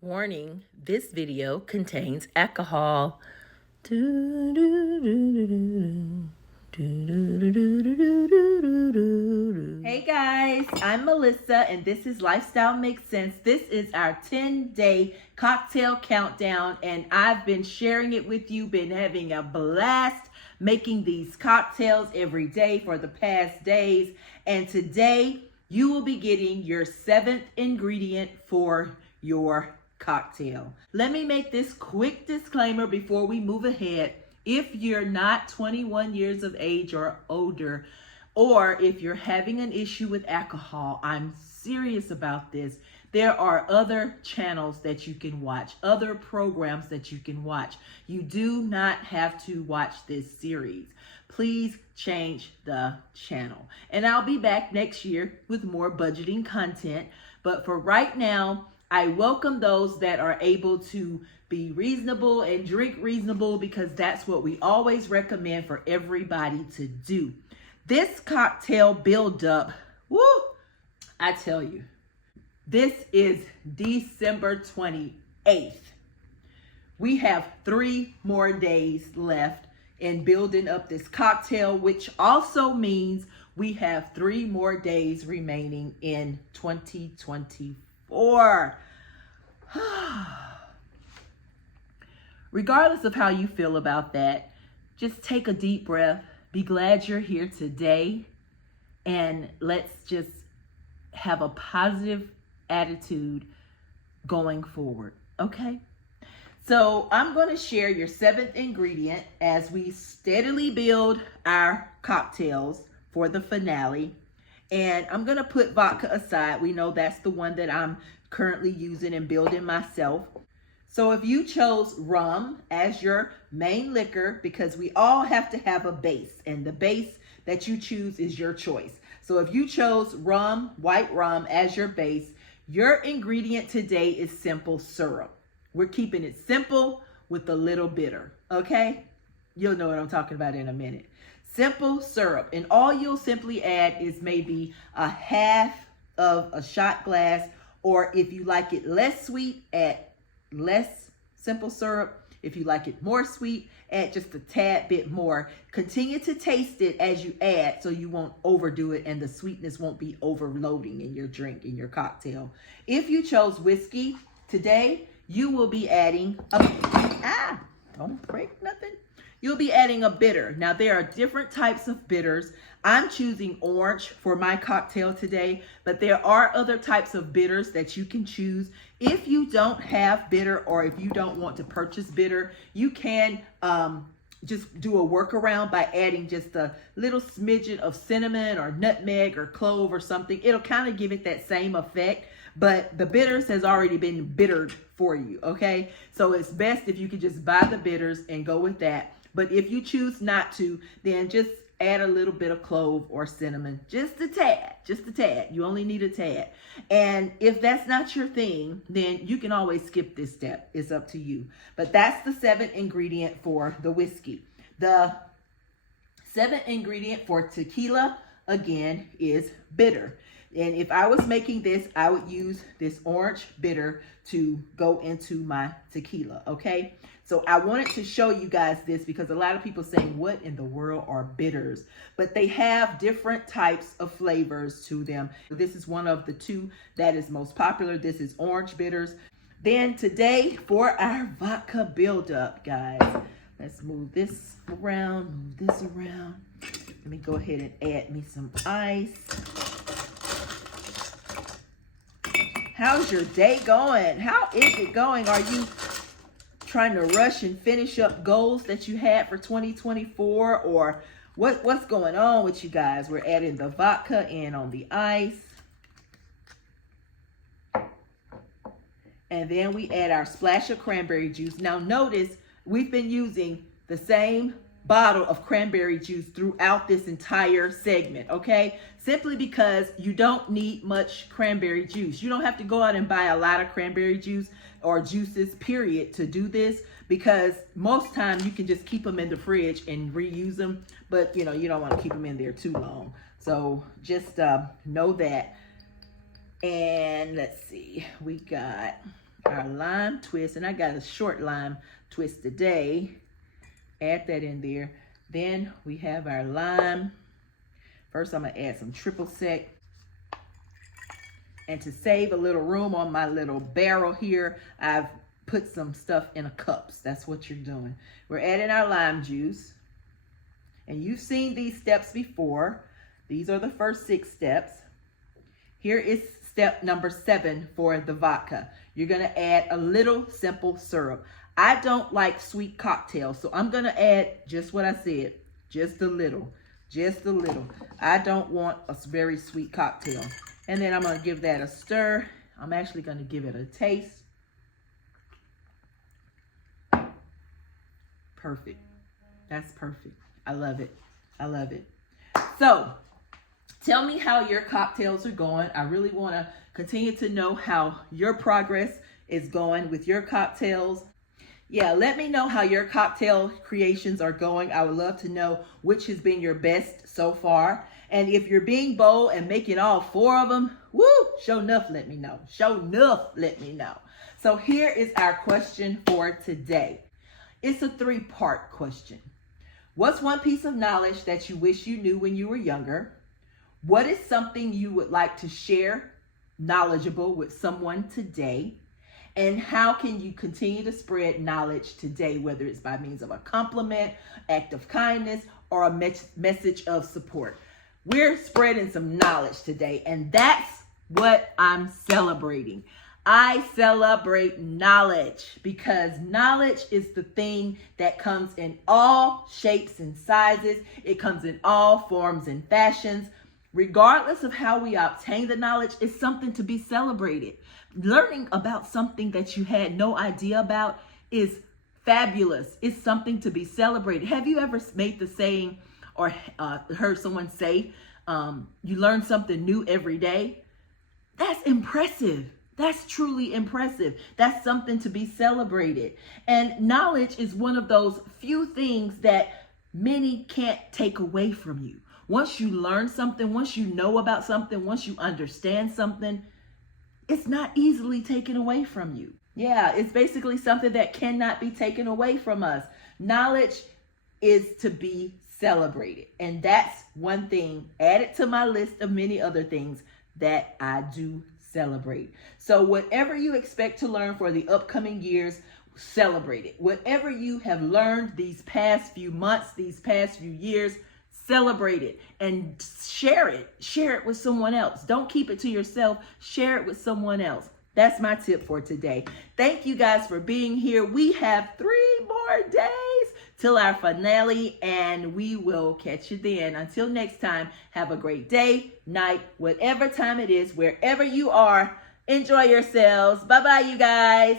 Warning, this video contains alcohol. Hey guys, I'm Melissa and this is Lifestyle Makes Sense. This is our 10-day cocktail countdown and I've been sharing it with you, been having a blast making these cocktails every day for the past days. And today you will be getting your 7th ingredient for your cocktail. Let me make this quick disclaimer before we move ahead. If you're not 21 years of age or older, or if you're having an issue with alcohol, I'm serious about this. There are other channels that you can watch, other programs that you can watch. You do not have to watch this series. Please change the channel. And I'll be back next year with more budgeting content. But for right now, I welcome those that are able to be reasonable and drink reasonable because that's what we always recommend for everybody to do. This cocktail build-up, woo, I tell you, this is December 28th. We have 3 more days left in building up this cocktail, which also means we have 3 more days remaining in 2024. Regardless of how you feel about that, just take a deep breath. Be glad you're here today. And let's just have a positive attitude going forward. Okay? So I'm going to share your 7th ingredient as we steadily build our cocktails for the finale. And I'm going to put vodka aside. We know that's the one that I'm currently using and building myself. So if you chose rum as your main liquor, because we all have to have a base, and the base that you choose is your choice. So if you chose rum, white rum as your base, your ingredient today is simple syrup. We're keeping it simple with a little bitter, okay? You'll know what I'm talking about in a minute. Simple syrup, and all you'll simply add is maybe a half of a shot glass, or if you like it less sweet, add less simple syrup. If you like it more sweet, add just a tad bit more. Continue to taste it as you add so you won't overdo it and the sweetness won't be overloading in your drink, in your cocktail. If you chose whiskey today, you will be adding don't break nothing. You'll be adding a bitter. Now, there are different types of bitters. I'm choosing orange for my cocktail today, but there are other types of bitters that you can choose. If you don't have bitter, or if you don't want to purchase bitter, you can just do a workaround by adding just a little smidgen of cinnamon or nutmeg or clove or something. It'll kind of give it that same effect, but the bitters has already been bittered for you, okay? So it's best if you could just buy the bitters and go with that. But if you choose not to, then just add a little bit of clove or cinnamon, just a tad, just a tad. You only need a tad. And if that's not your thing, then you can always skip this step. It's up to you. But that's the 7th ingredient for the whiskey. The 7th ingredient for tequila, again, is bitter. And if I was making this, I would use this orange bitter to go into my tequila, okay? So I wanted to show you guys this because a lot of people saying, what in the world are bitters? But they have different types of flavors to them. This is one of the 2 that is most popular. This is orange bitters. Then today for our vodka buildup, guys, let's move this around, move this around. Let me go ahead and add me some ice. How's your day going? How is it going? Are you trying to rush and finish up goals that you had for 2024? Or what's going on with you guys? We're adding the vodka in on the ice. And then we add our splash of cranberry juice. Now notice we've been using the same bottle of cranberry juice throughout this entire segment, okay? Simply because you don't need much cranberry juice. You don't have to go out and buy a lot of cranberry juice or juices, period, to do this, because most times you can just keep them in the fridge and reuse them, but you know, you don't want to keep them in there too long. So just know that. And let's see, we got our lime twist, and I got a short lime twist today. Add that in there. Then we have our lime. First, I'm gonna add some triple sec. And to save a little room on my little barrel here, I've put some stuff in cups. That's what you're doing. We're adding our lime juice. And you've seen these steps before. These are the first 6 steps. Here is step number 7 for the vodka. You're gonna add a little simple syrup. I don't like sweet cocktails, so I'm gonna add just what I said, just a little, just a little. I don't want a very sweet cocktail. And then I'm gonna give that a stir. I'm actually gonna give it a taste. Perfect. That's perfect. I love it. I love it. So, tell me how your cocktails are going. I really want to continue to know how your progress is going with your cocktails. Yeah, let me know how your cocktail creations are going. I would love to know which has been your best so far. And if you're being bold and making all 4 of them, woo, show enough, let me know. Show enough, let me know. So here is our question for today. It's a 3-part question. What's one piece of knowledge that you wish you knew when you were younger? What is something you would like to share knowledgeable with someone today? And how can you continue to spread knowledge today, whether it's by means of a compliment, act of kindness, or a message of support? We're spreading some knowledge today, and that's what I'm celebrating. I celebrate knowledge because knowledge is the thing that comes in all shapes and sizes. It comes in all forms and fashions. Regardless of how we obtain the knowledge, it's something to be celebrated. Learning about something that you had no idea about is fabulous. It's something to be celebrated. Have you ever made the saying or heard someone say, you learn something new every day? That's impressive. That's truly impressive. That's something to be celebrated. And knowledge is one of those few things that many can't take away from you. Once you learn something, once you know about something, once you understand something, it's not easily taken away from you. Yeah, it's basically something that cannot be taken away from us. Knowledge is to be celebrated. And that's one thing added to my list of many other things that I do celebrate. So whatever you expect to learn for the upcoming years, celebrate it. Whatever you have learned these past few months, these past few years, celebrate it and share it. Share it with someone else. Don't keep it to yourself. Share it with someone else. That's my tip for today. Thank you guys for being here. We have 3 more days till our finale, and we will catch you then. Until next time, have a great day, night, whatever time it is, wherever you are. Enjoy yourselves. Bye-bye, you guys.